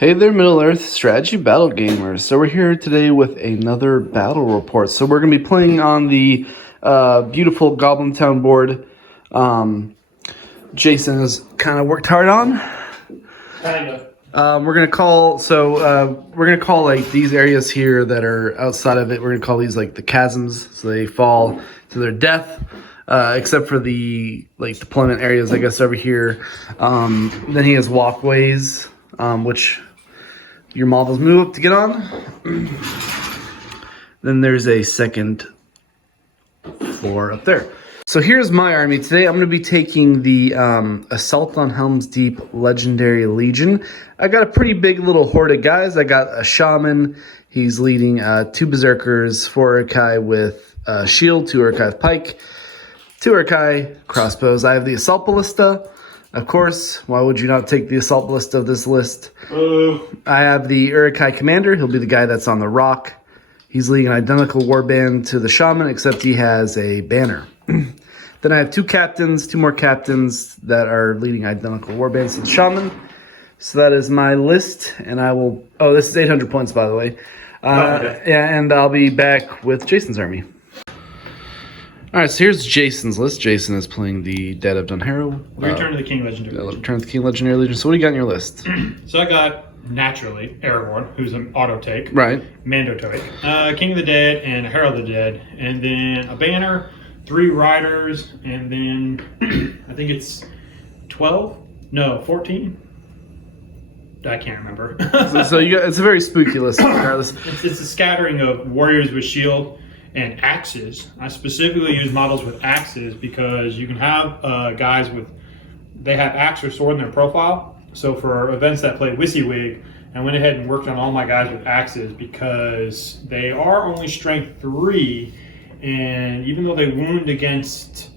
Hey there, Middle-earth strategy battle gamers. So we're here today with another battle report. So we're going to be playing on the beautiful Goblin Town board. Jason has kind of worked hard on. Kind of. We're gonna call like these areas here that are outside of it. We're gonna call these like the chasms, so they fall to their death. Except for the deployment areas, I guess, over here. Then he has walkways, which your models move up to get on. Then there's a second floor up there. So here's my army. Today I'm going to be taking the Assault on Helms Deep Legendary Legion. I got a pretty big little horde of guys. I got a Shaman. He's leading 2 Berserkers, 4 Urkai with shield, 2 Urkai with pike, 2 Urkai crossbows. I have the Assault Ballista. Of course, why would you not take the Assault Ballista of this list? I have the Urkai Commander. He'll be the guy that's on the rock. He's leading an identical warband to the Shaman, except he has a banner. Then I have 2 captains, 2 more captains that are leading identical warbands to the Shaman. So that is my list, and I will... Oh, this is 800 points, by the way. Okay. Yeah, and I'll be back with Jason's army. All right, so here's Jason's list. Jason is playing the Dead of Dunharrow. Return to the King Legendary Legion. Return to the King Legendary Legion. So what do you got on your list? So I got, naturally, Aragorn, who's an auto-take. Right. Mando-take. King of the Dead and Herald of the Dead. And then a banner, 3 riders, and then I think it's 12? No, 14? I can't remember. So you got, it's a very spooky list regardless. It's a scattering of warriors with shield and axes. I specifically use models with axes because you can have guys with, they have axe or sword in their profile. So for events that play WYSIWYG, I went ahead and worked on all my guys with axes because they are only strength 3, and even though they wound against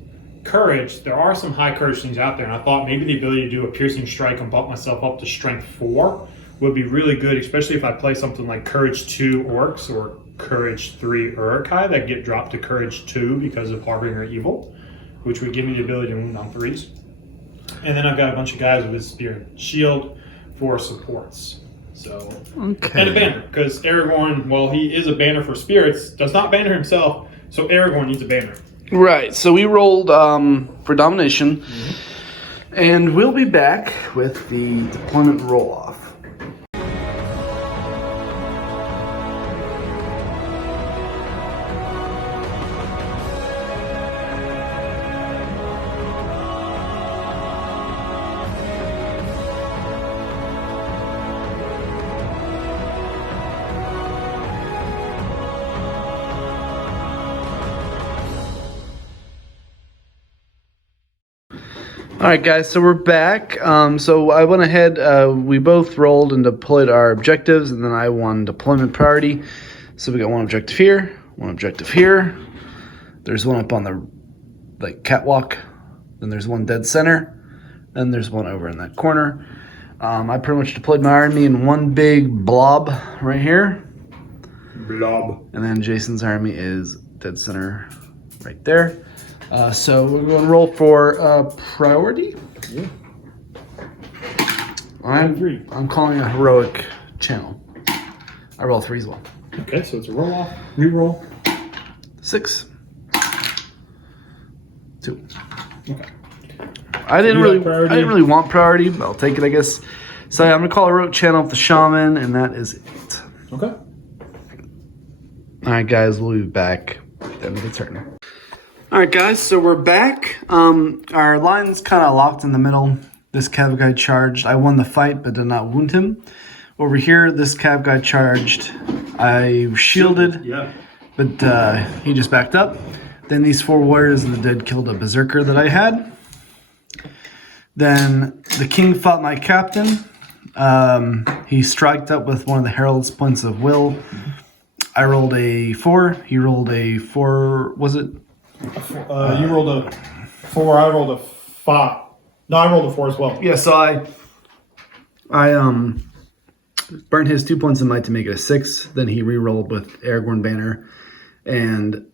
courage, there are some high courage things out there, and I thought maybe the ability to do a piercing strike and bump myself up to strength 4 would be really good, especially if I play something like courage 2 orcs or courage 3 Urkai that get dropped to courage 2 because of Harbinger Evil, which would give me the ability to wound on 3s. And then I've got a bunch of guys with spear and shield for supports. So, Okay. And a banner, because Aragorn, while he is a banner for spirits, does not banner himself, so Aragorn needs a banner. Right, so we rolled for domination, and we'll be back with the deployment roll-off. All right, guys, so we're back. So I went ahead, we both rolled and deployed our objectives, and then I won deployment priority. So we got 1 objective here, 1 objective here. There's 1 up on the catwalk. Then there's 1 dead center. Then there's 1 over in that corner. I pretty much deployed my army in 1 big blob right here. Blob. And then Jason's army is dead center right there. So we're going to roll for priority. Yeah. I'm calling a heroic channel. I roll 3 as well. Okay, so it's a roll off, re-roll. 6, 2. Okay. I didn't really want priority, but I'll take it, I guess. So yeah, I'm gonna call a heroic channel with the shaman, and that is it. Okay. All right, guys, we'll be back at the end of the turn. All right, guys, so we're back. Our line's kind of locked in the middle. This cav guy charged. I won the fight, but did not wound him. Over here, this cav guy charged. I shielded, but he just backed up. Then these 4 warriors of the dead killed a berserker that I had. Then the king fought my captain. He striked up with 1 of the herald's points of will. I rolled a 4. He rolled a 4. Was it? You rolled a 4, I rolled a 5. No, I rolled a 4 as well. Yeah, so I burned his 2 points of might to make it a 6. Then he re-rolled with Aragorn banner and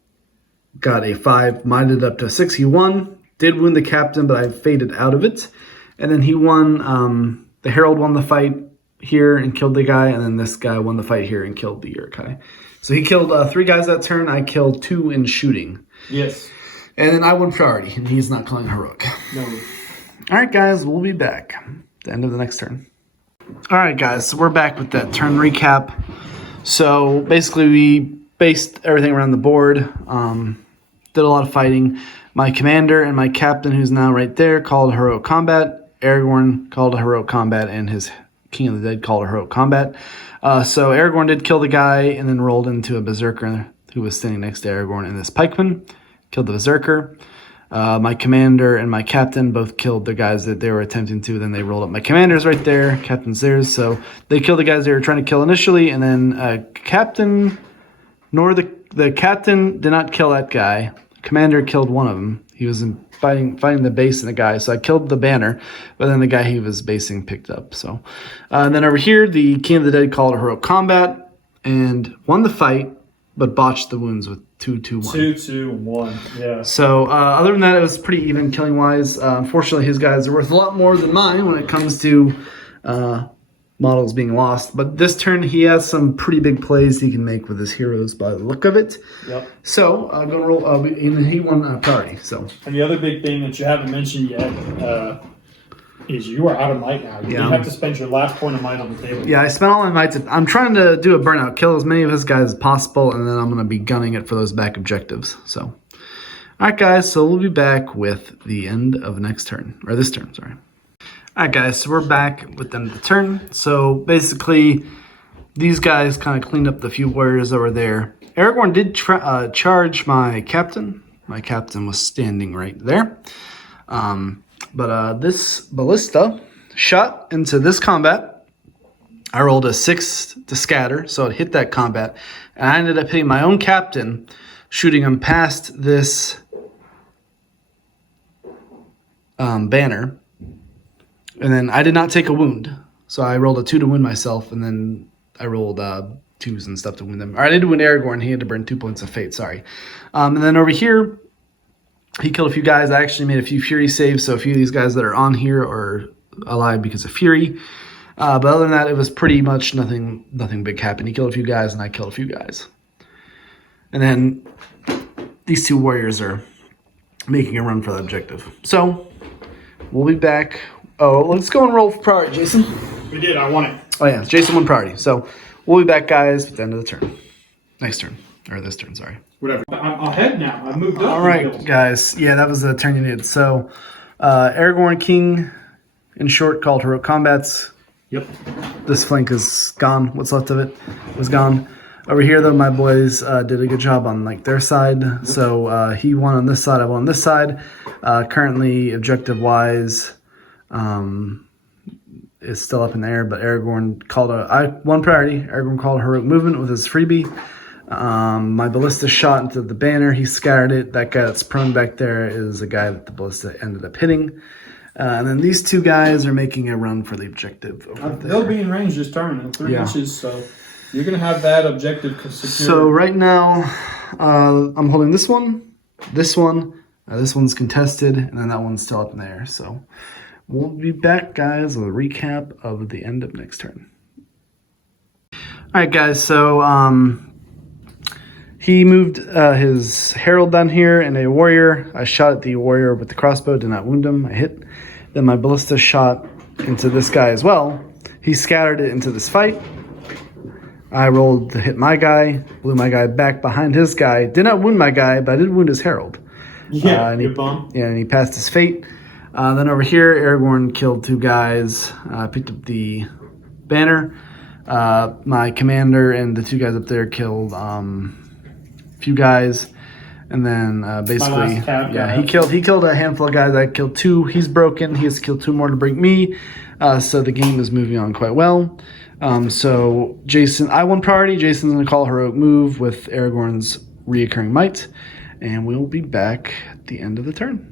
got a 5, minded up to a 6. He won, did wound the captain, but I faded out of it. And then he won, the Herald won the fight, here and killed the guy, and then this guy won the fight here and killed the Uruk-hai. So he killed 3 guys that turn. I killed 2 in shooting. Yes. And then I won priority, and he's not calling heroic. No. All right, guys, we'll be back at the end of the next turn. All right, guys, so we're back with that turn recap. So basically, we based everything around the board, did a lot of fighting. My commander and my captain, who's now right there, called heroic combat. Aragorn called a heroic combat, and his King of the Dead called a heroic combat. So Aragorn did kill the guy and then rolled into a berserker who was standing next to Aragorn and this pikeman. Killed the berserker. My commander and my captain both killed the guys that they were attempting to. Then they rolled up. My commander's right there. Captain's theirs. So they killed the guys they were trying to kill initially. And then the captain did not kill that guy. Commander killed one of them. He was fighting the base and the guy. So I killed the banner. But then the guy he was basing picked up. So and then over here, the King of the Dead called a heroic combat and won the fight, but botched the wounds with 2-2-1. 2-2-1. Yeah. So other than that, it was pretty even killing wise. Unfortunately, his guys are worth a lot more than mine when it comes to models being lost. But this turn, he has some pretty big plays he can make with his heroes by the look of it. Yep. So go roll. And he won priority. So. And the other big thing that you haven't mentioned yet is you are out of might now. You have to spend your last point of might on the table. Yeah, I spent all my might. I'm trying to do a burnout, kill as many of his guys as possible, and then I'm going to be gunning it for those back objectives. So, all right, guys. So we'll be back with the end of next turn, or this turn. Sorry. All right, guys. So we're back with the end of the turn. So basically, these guys kind of cleaned up the few warriors that were there. Aragorn did charge my captain. My captain was standing right there. But this ballista shot into this combat. I rolled a 6 to scatter, so it hit that combat. And I ended up hitting my own captain, shooting him past this banner. And then I did not take a wound. So I rolled a 2 to wound myself, and then I rolled 2s and stuff to wound them. Or I did wound Aragorn. He had to burn 2 points of fate, sorry. And then over here, he killed a few guys. I actually made a few Fury saves, so a few of these guys that are on here are alive because of Fury. But other than that, it was pretty much nothing big happened. He killed a few guys, and I killed a few guys. And then these 2 warriors are making a run for the objective. So we'll be back. Oh, let's go and roll for priority, Jason. We did. I won it. Oh, yeah. Jason won priority. So we'll be back, guys, at the end of the turn. Next turn. Or this turn, sorry. Whatever. I'm ahead now. I moved up. All right, guys. Yeah, that was the turn you needed. So, Aragorn King, in short, called heroic combats. Yep. This flank is gone. What's left of it was gone. Over here, though, my boys did a good job on their side. Yep. So he won on this side. I won on this side. Currently, objective-wise, is still up in the air. But Aragorn called I won priority. Aragorn called heroic movement with his freebie. My ballista shot into the banner. He scattered it. That guy that's prone back there is a guy that the ballista ended up hitting. And then these 2 guys are making a run for the objective over there. They'll be in range this turn in 3 inches, so you're going to have that objective secured. So right now, I'm holding this one, this one's contested, and then that one's still up in the air. So we'll be back, guys, with a recap of the end of next turn. All right, guys, so he moved his herald down here and a warrior. I shot at the warrior with the crossbow, did not wound him. I hit. Then my ballista shot into this guy as well. He scattered it into this fight. I rolled to hit my guy, blew my guy back behind his guy. Did not wound my guy, but I did wound his herald. Yeah, and good bum. Yeah, and he passed his fate. Then over here, Aragorn killed 2 guys, picked up the banner. My commander and the 2 guys up there killed few guys, and then basically, he killed a handful of guys. I killed 2. He's broken. He has to kill 2 more to break me. So the game is moving on quite well. So Jason, I won priority. Jason's gonna call a heroic move with Aragorn's reoccurring might, and we'll be back at the end of the turn.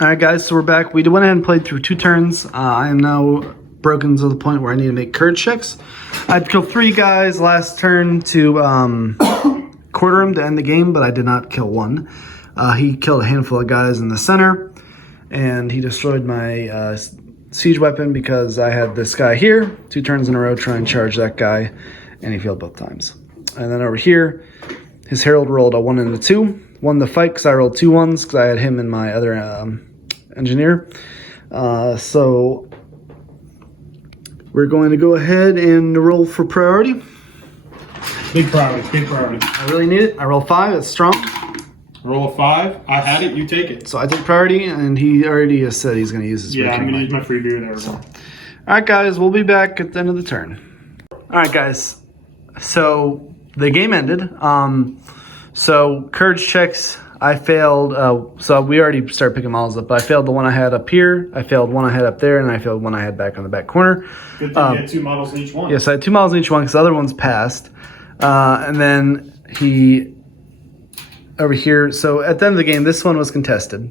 All right, guys. So we're back. We went ahead and played through 2 turns. I am now broken to the point where I need to make courage checks. I'd killed 3 guys last turn to quarter him to end the game, but I did not kill 1. He killed a handful of guys in the center, and he destroyed my siege weapon because I had this guy here, 2 turns in a row, try and charge that guy, and he failed both times. And then over here, his herald rolled a 1 and a 2. Won the fight because I rolled 2 1s because I had him and my other engineer. So we're going to go ahead and roll for priority. Big priority, big priority. I really need it. I roll 5, it's strong. Roll a 5. I had it, you take it. So I take priority, and he already has said he's going to use his Yeah, I'm going to light. use my free beer there. So, all right, guys, we'll be back at the end of the turn. All right, guys. So the game ended. So courage checks, I failed. So we already started picking models up, but I failed the one I had up here. I failed one I had up there, and I failed one I had back on the back corner. Good thing you had 2 models in each one. Yes, I had 2 models in each one because the other one's passed. And then he over here. So at the end of the game, this one was contested.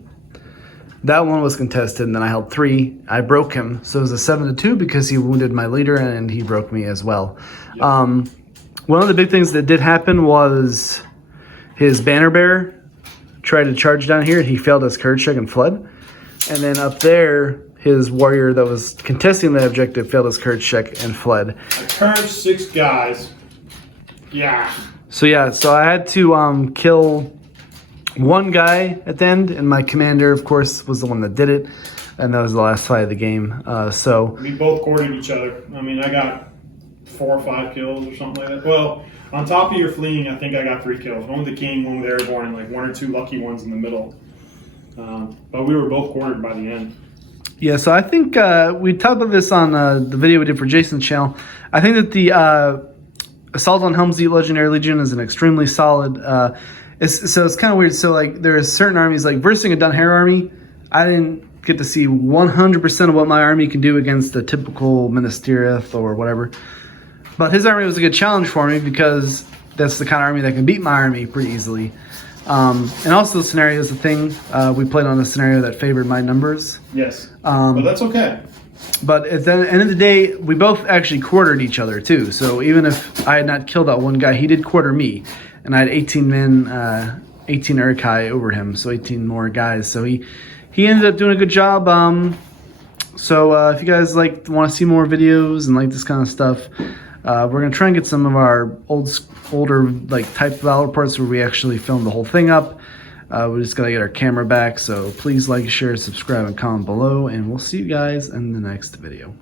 That one was contested, and then I held 3. I broke him, so it was a 7-2 because he wounded my leader and he broke me as well. Yep. One of the big things that did happen was his banner bearer tried to charge down here. He failed his courage check and fled. And then up there, his warrior that was contesting the objective failed his courage check and fled. I turned 6 guys. Yeah. So I had to kill 1 guy at the end, and my commander, of course, was the one that did it, and that was the last fight of the game. So we both courted each other. I mean, I got 4 or 5 kills or something like that. Well, on top of your fleeing, I think I got 3 kills. One with the king, one with airborne, and like 1 or 2 lucky ones in the middle. But we were both cornered by the end. Yeah, so I think we talked about this on the video we did for Jason's channel. I think that the Assault on Helms Deep Legendary Legion is an extremely solid. It's kind of weird. So like there's certain armies like versing a Dunhair army. I didn't get to see 100% of what my army can do against the typical Ministerieth or whatever. But his army was a good challenge for me because that's the kind of army that can beat my army pretty easily. And also the scenario is the thing. We played on a scenario that favored my numbers. Yes. But that's okay. But at the end of the day, we both actually quartered each other too. So even if I had not killed that one guy, he did quarter me. And I had 18 men, 18 Urkai over him, so 18 more guys. So he ended up doing a good job. So if you guys want to see more videos and like this kind of stuff, we're gonna try and get some of our older type Valor parts where we actually filmed the whole thing up. We just gotta get our camera back. So please like, share, subscribe, and comment below, and we'll see you guys in the next video.